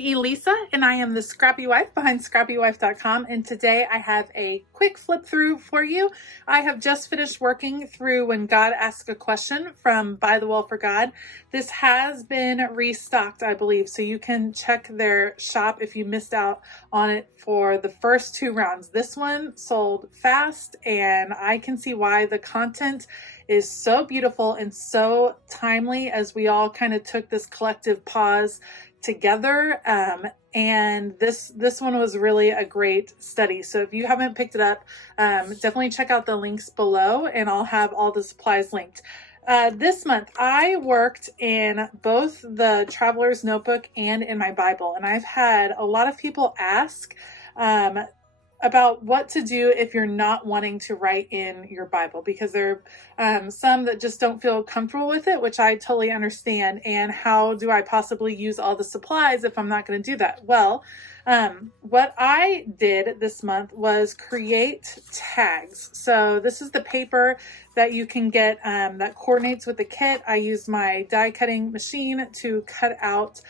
Elisa, and I am the Scrappy Wife behind ScrappyWife.com, and today I have a quick flip through for you. I have just finished working through When God Asks a Question from By the Will for God. This has been restocked, I believe, so you can check their shop if you missed out on it for the first two rounds. This one sold fast, and I can see why. The content is so beautiful and so timely as we all kind of took this collective pause together, and this one was really a great study. So if you haven't picked it up, definitely check out the links below, and I'll have all the supplies linked. This month I worked in both the Traveler's Notebook and in my Bible, and I've had a lot of people ask about what to do if you're not wanting to write in your Bible, because there are some that just don't feel comfortable with it, which I totally understand. And how do I possibly use all the supplies if I'm not going to do that? Well, what I did this month was create tags. So this is the paper that you can get that coordinates with the kit. I used my die cutting machine to cut out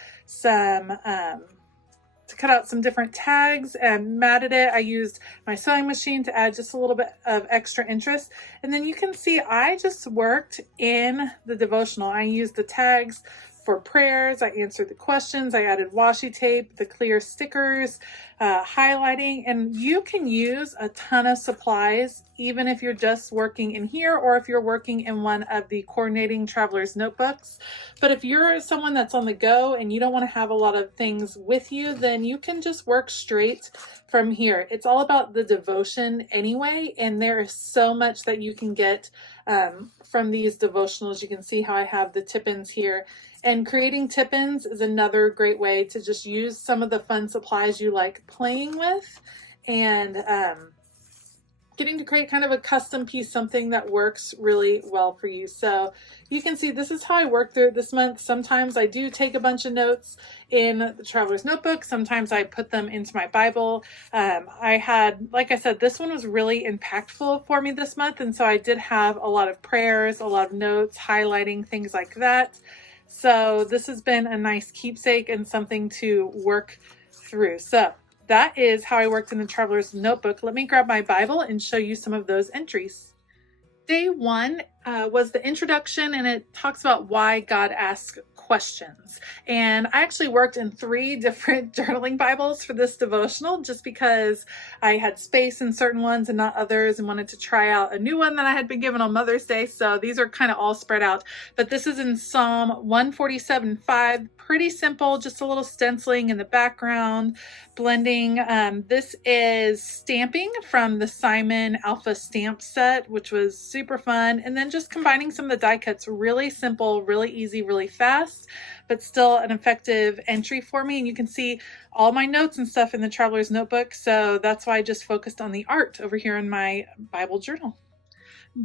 some different tags and matted it. I used my sewing machine to add just a little bit of extra interest. And then you can see I just worked in the devotional. I used the tags for prayers. I answered the questions. I added washi tape, the clear stickers, highlighting, and you can use a ton of supplies even if you're just working in here or if you're working in one of the coordinating traveler's notebooks. But if you're someone that's on the go and you don't want to have a lot of things with you, then you can just work straight from here. It's all about the devotion anyway, and there is so much that you can get from these devotionals. You can see how I have the tip-ins here. And creating tip-ins is another great way to just use some of the fun supplies you like playing with, and getting to create kind of a custom piece, something that works really well for you. So you can see this is how I work through it this month. Sometimes I do take a bunch of notes in the Traveler's Notebook. Sometimes I put them into my Bible. Like I said, this one was really impactful for me this month. And so I did have a lot of prayers, a lot of notes, highlighting, things like that. So this has been a nice keepsake and something to work through. So that is how I worked in the Traveler's Notebook. Let me grab my Bible and show you some of those entries. Day one was the introduction, and it talks about why God asks questions. And I actually worked in 3 different journaling Bibles for this devotional just because I had space in certain ones and not others, and wanted to try out a new one that I had been given on Mother's Day. So these are kind of all spread out. But this is in Psalm 147:5. Pretty simple, just a little stenciling in the background, blending. This is stamping from the Simon Alpha stamp set, which was super fun. And then just combining some of the die cuts, really simple, really easy, really fast, but still an effective entry for me. And you can see all my notes and stuff in the Traveler's Notebook. So that's why I just focused on the art over here in my Bible journal.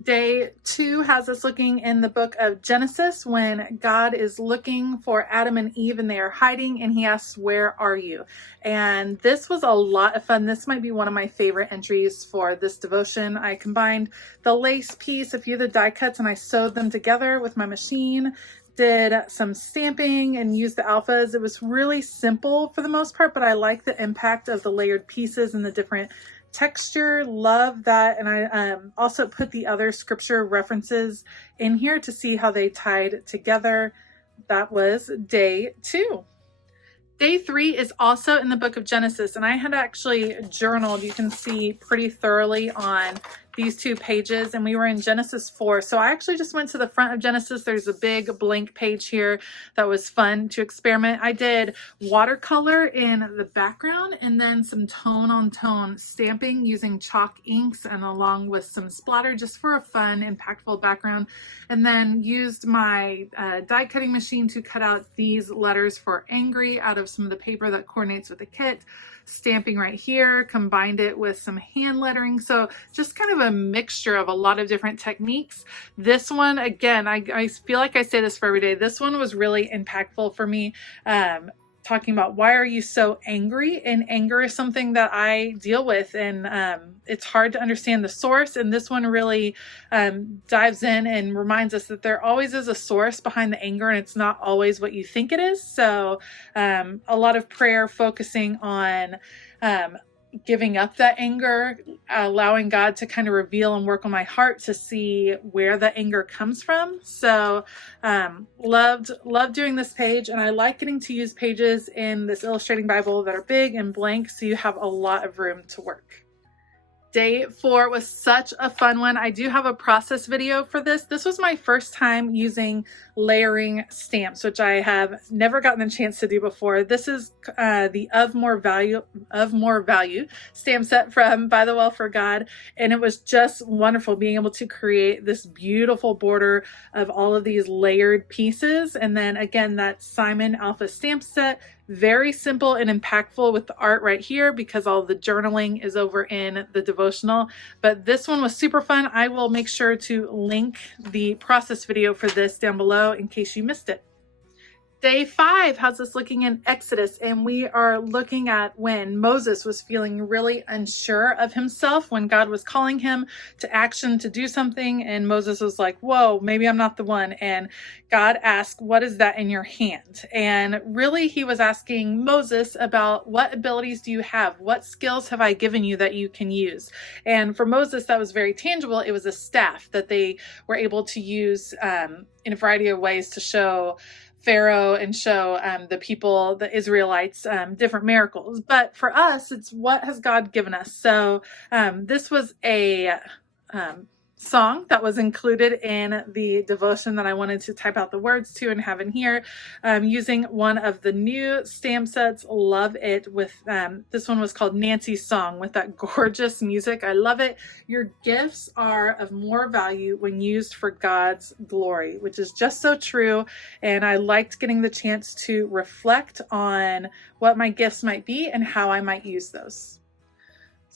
Day 2 has us looking in the book of Genesis when God is looking for Adam and Eve and they are hiding, and he asks, "Where are you?" And this was a lot of fun. This might be one of my favorite entries for this devotion. I combined the lace piece, a few of the die cuts, and I sewed them together with my machine. Did some stamping and used the alphas. It was really simple for the most part, but I like the impact of the layered pieces and the different texture. Love that. And I also put the other scripture references in here to see how they tied together. That was day 2. Day 3 is also in the book of Genesis, and I had actually journaled, you can see, pretty thoroughly on these 2 pages, and we were in Genesis 4. So I actually just went to the front of Genesis. There's a big blank page here that was fun to experiment. I did watercolor in the background and then some tone on tone stamping using chalk inks and along with some splatter just for a fun, impactful background. And then used my die cutting machine to cut out these letters for angry out of some of the paper that coordinates with the kit. Stamping right here, combined it with some hand lettering. So just kind of a mixture of a lot of different techniques. This one, again, I feel like I say this for every day. This one was really impactful for me. talking about why are you so angry? And anger is something that I deal with, and it's hard to understand the source. And this one really dives in and reminds us that there always is a source behind the anger, and it's not always what you think it is. So a lot of prayer focusing on giving up that anger, allowing God to kind of reveal and work on my heart to see where the anger comes from. So loved doing this page, and I like getting to use pages in this illustrating Bible that are big and blank, so you have a lot of room to work. Day 4 was such a fun one. I do have a process video for this. This was my first time using layering stamps, which I have never gotten a chance to do before. This is the Of More Value stamp set from By the Well for God, and it was just wonderful being able to create this beautiful border of all of these layered pieces. And then again, that Simon Alpha stamp set, very simple and impactful with the art right here because all the journaling is over in the devotional. But this one was super fun. I will make sure to link the process video for this down below in case you missed it. Day 5 has us looking in Exodus, and we are looking at when Moses was feeling really unsure of himself, when God was calling him to action to do something, and Moses was like, whoa, maybe I'm not the one. And God asked, what is that in your hand? And really he was asking Moses about what abilities do you have? What skills have I given you that you can use? And for Moses, that was very tangible. It was a staff that they were able to use in a variety of ways to show Pharaoh and show the people, the Israelites, different miracles. But for us, it's what has God given us. So this was a song that was included in the devotion that I wanted to type out the words to and have in here, using one of the new stamp sets. Love it. With this one was called Nancy's Song, with that gorgeous music. I love it. Your gifts are of more value when used for God's glory, which is just so true. And I liked getting the chance to reflect on what my gifts might be and how I might use those.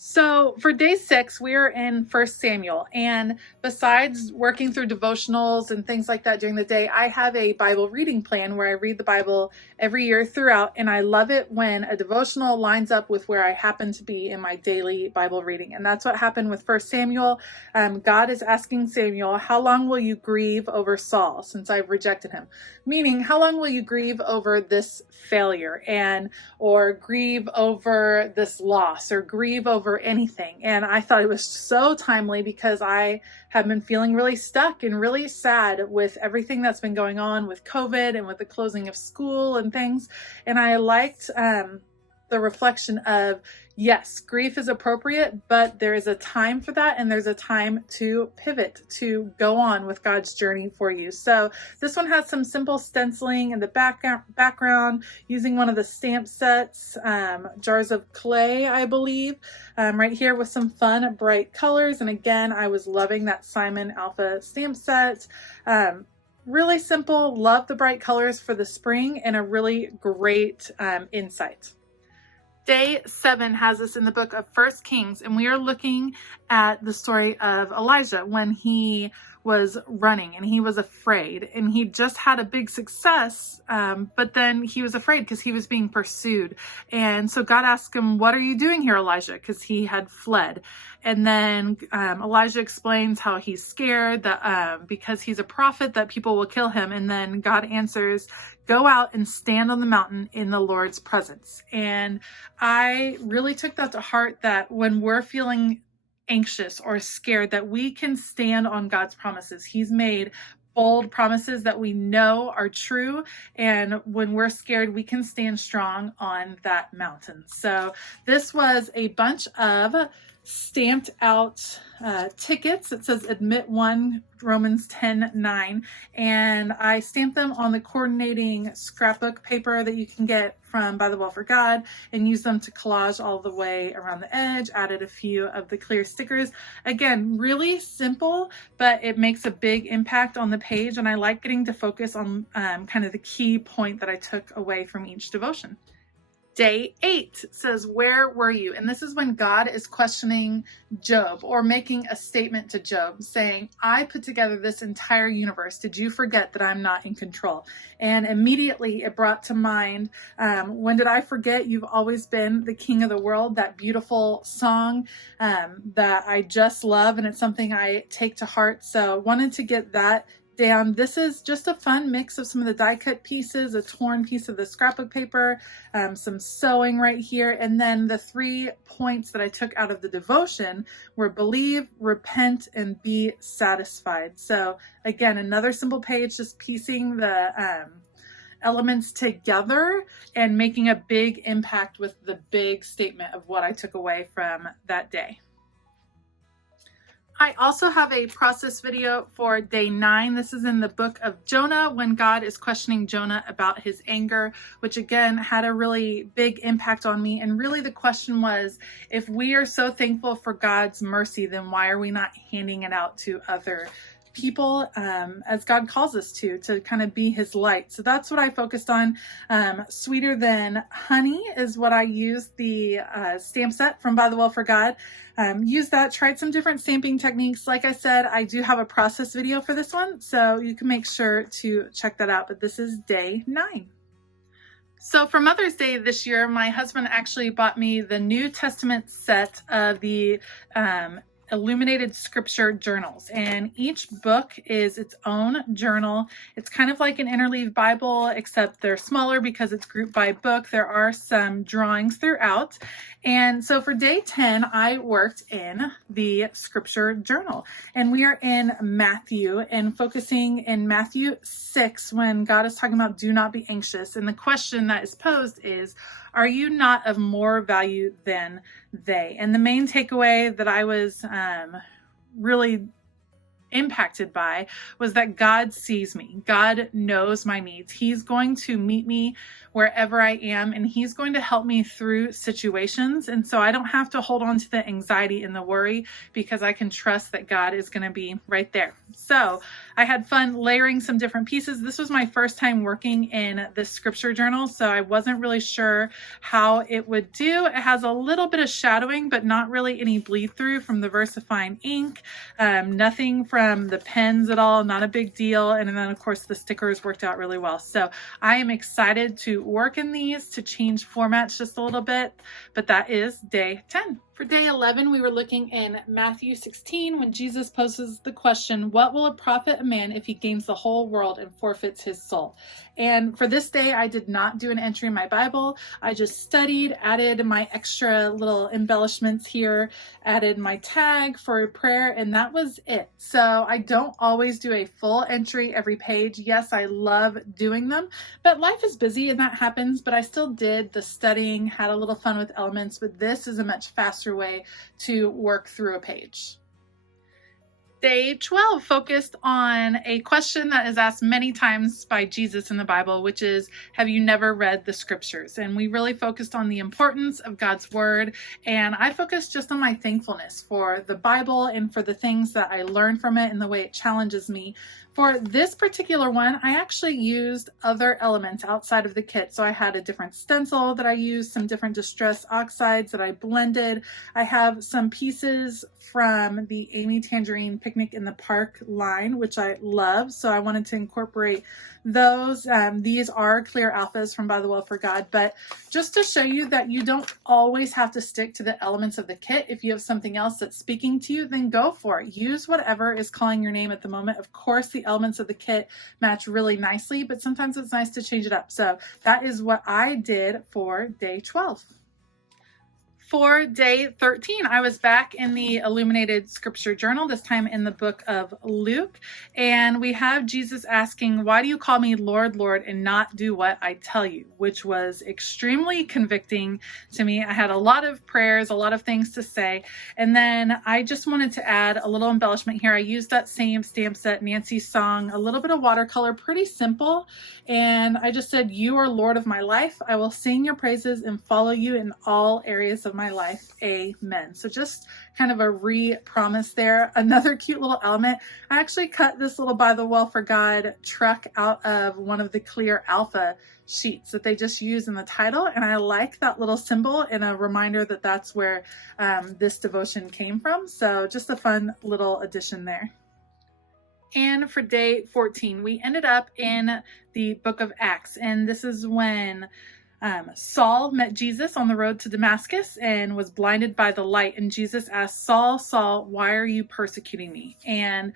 So for day 6, we are in 1 Samuel, and besides working through devotionals and things like that during the day, I have a Bible reading plan where I read the Bible every year throughout, and I love it when a devotional lines up with where I happen to be in my daily Bible reading. And that's what happened with 1 Samuel. God is asking Samuel, how long will you grieve over Saul since I've rejected him? Meaning, how long will you grieve over this failure, or grieve over this loss, or grieve over anything? And I thought it was so timely because I have been feeling really stuck and really sad with everything that's been going on with COVID and with the closing of school and things. And I liked the reflection of, yes, grief is appropriate, but there is a time for that, and there's a time to pivot, to go on with God's journey for you. So this one has some simple stenciling in the background using one of the stamp sets, jars of clay, I believe, right here with some fun, bright colors. And again, I was loving that Simon Alpha stamp set. Really simple, love the bright colors for the spring, and a really great insight. Day 7 has us in the book of 1 Kings, and we are looking at the story of Elijah when he was running and he was afraid, and he just had a big success, but then he was afraid because he was being pursued. And so God asked him, what are you doing here, Elijah? Because he had fled. And then Elijah explains how he's scared that because he's a prophet that people will kill him. And then God answers, go out and stand on the mountain in the Lord's presence. And I really took that to heart, that when we're feeling anxious or scared, that we can stand on God's promises. He's made bold promises that we know are true. And when we're scared, we can stand strong on that mountain. So this was a bunch of stamped out tickets. It says admit 1, Romans 10:9, and I stamped them on the coordinating scrapbook paper that you can get from By the Well for God, and use them to collage all the way around the edge. Added a few of the clear stickers. Again, really simple, but it makes a big impact on the page, and I like getting to focus on kind of the key point that I took away from each devotion. Day 8 says, where were you? And this is when God is questioning Job or making a statement to Job saying, I put together this entire universe. Did you forget that I'm not in control? And immediately it brought to mind, when did I forget? You've always been the king of the world, that beautiful song that I just love. And it's something I take to heart. So wanted to get that down. This is just a fun mix of some of the die cut pieces, a torn piece of the scrapbook paper, some sewing right here, and then the 3 points that I took out of the devotion were believe, repent, and be satisfied. So again, another simple page, just piecing the elements together and making a big impact with the big statement of what I took away from that day. I also have a process video for day 9. This is in the book of Jonah when God is questioning Jonah about his anger, which again had a really big impact on me. And really the question was, if we are so thankful for God's mercy, then why are we not handing it out to other people as God calls us to kind of be his light? So that's what I focused on. Sweeter Than Honey is what I used, the stamp set from By the Will for God. Use that, tried some different stamping techniques. Like I said, I do have a process video for this one, so you can make sure to check that out. But this is day 9. So for Mother's Day this year, my husband actually bought me the New Testament set of the illuminated scripture journals, and each book is its own journal. It's kind of like an interleave Bible, except they're smaller because it's grouped by book. There are some drawings throughout. And so for day 10, I worked in the scripture journal, and we are in Matthew and focusing in Matthew 6 when God is talking about do not be anxious. And the question that is posed is, are you not of more value than they? And the main takeaway that I was really impacted by was that God sees me. God knows my needs. He's going to meet me wherever I am, and he's going to help me through situations. And so I don't have to hold on to the anxiety and the worry because I can trust that God is going to be right there. So I had fun layering some different pieces. This was my first time working in this scripture journal, so I wasn't really sure how it would do. It has a little bit of shadowing, but not really any bleed through from the VersaFine ink. Nothing from the pens at all, not a big deal. And then of course the stickers worked out really well. So I am excited to work in these, to change formats just a little bit, but that is day 10. For day 11, we were looking in Matthew 16 when Jesus poses the question, what will it profit a man if he gains the whole world and forfeits his soul? And for this day, I did not do an entry in my Bible. I just studied, added my extra little embellishments here, added my tag for a prayer, and that was it. So I don't always do a full entry every page. Yes, I love doing them, but life is busy and that happens, but I still did the studying, had a little fun with elements, but this is a much faster way to work through a page. Day 12 focused on a question that is asked many times by Jesus in the Bible, which is, have you never read the scriptures? And we really focused on the importance of God's word. And I focused just on my thankfulness for the Bible and for the things that I learned from it and the way it challenges me. For this particular one, I actually used other elements outside of the kit. So I had a different stencil that I used, some different distress oxides that I blended. I have some pieces from the Amy Tangerine Picnic in the Park line, which I love. So I wanted to incorporate those. These are clear alphas from By the Will for God, but just to show you that you don't always have to stick to the elements of the kit. If you have something else that's speaking to you, then go for it. Use whatever is calling your name at the moment. Of course, the elements of the kit match really nicely, but sometimes it's nice to change it up. So that is what I did for day 12. For day 13, I was back in the illuminated scripture journal, this time in the book of Luke. And we have Jesus asking, why do you call me Lord, Lord, and not do what I tell you? Which was extremely convicting to me. I had a lot of prayers, a lot of things to say. And then I just wanted to add a little embellishment here. I used that same stamp set, Nancy's song, a little bit of watercolor, pretty simple. And I just said, you are Lord of my life. I will sing your praises and follow you in all areas of my life. Amen. So just kind of a re-promise there. Another cute little element. I actually cut this little By the Well for God truck out of one of the clear alpha sheets that they just use in the title. And I like that little symbol and a reminder that that's where this devotion came from. So just a fun little addition there. And for day 14, we ended up in the book of Acts. And this is when Saul met Jesus on the road to Damascus and was blinded by the light. And Jesus asked, Saul, Saul, why are you persecuting me? And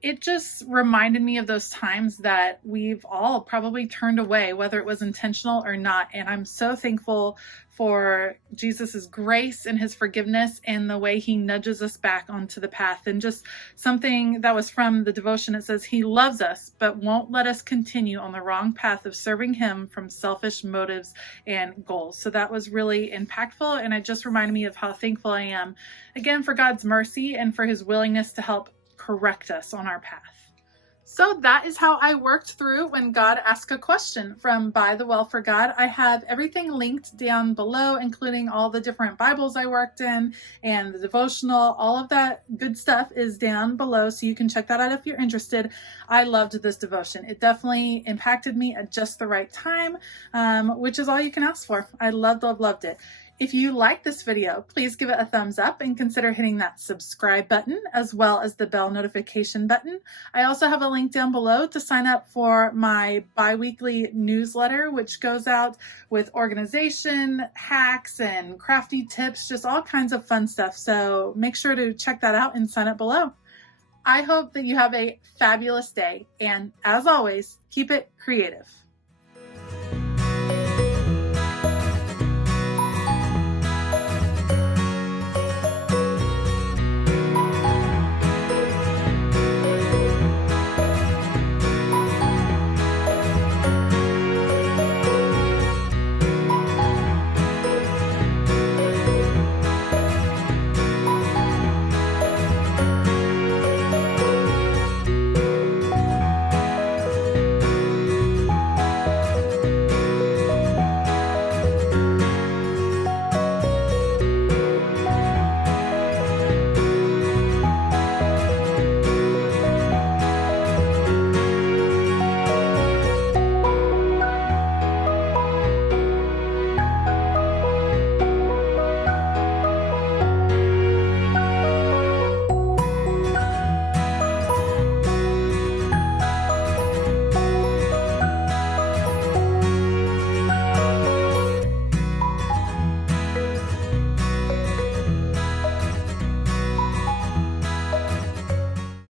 it just reminded me of those times that we've all probably turned away, whether it was intentional or not. And I'm so thankful for Jesus's grace and his forgiveness and the way he nudges us back onto the path. And just something that was from the devotion, it says, he loves us, but won't let us continue on the wrong path of serving him from selfish motives and goals. So that was really impactful. And it just reminded me of how thankful I am, again, for God's mercy and for his willingness to help correct us on our path. So that is how I worked through when God asked a question from By the Well for God. I have everything linked down below, including all the different Bibles I worked in and the devotional. All of that good stuff is down below, so you can check that out if you're interested. I loved this devotion. It definitely impacted me at just the right time, which is all you can ask for. I loved it. If you like this video, please give it a thumbs up and consider hitting that subscribe button as well as the bell notification button. I also have a link down below to sign up for my bi-weekly newsletter, which goes out with organization hacks and crafty tips, just all kinds of fun stuff. So make sure to check that out and sign up below. I hope that you have a fabulous day, and as always, keep it creative.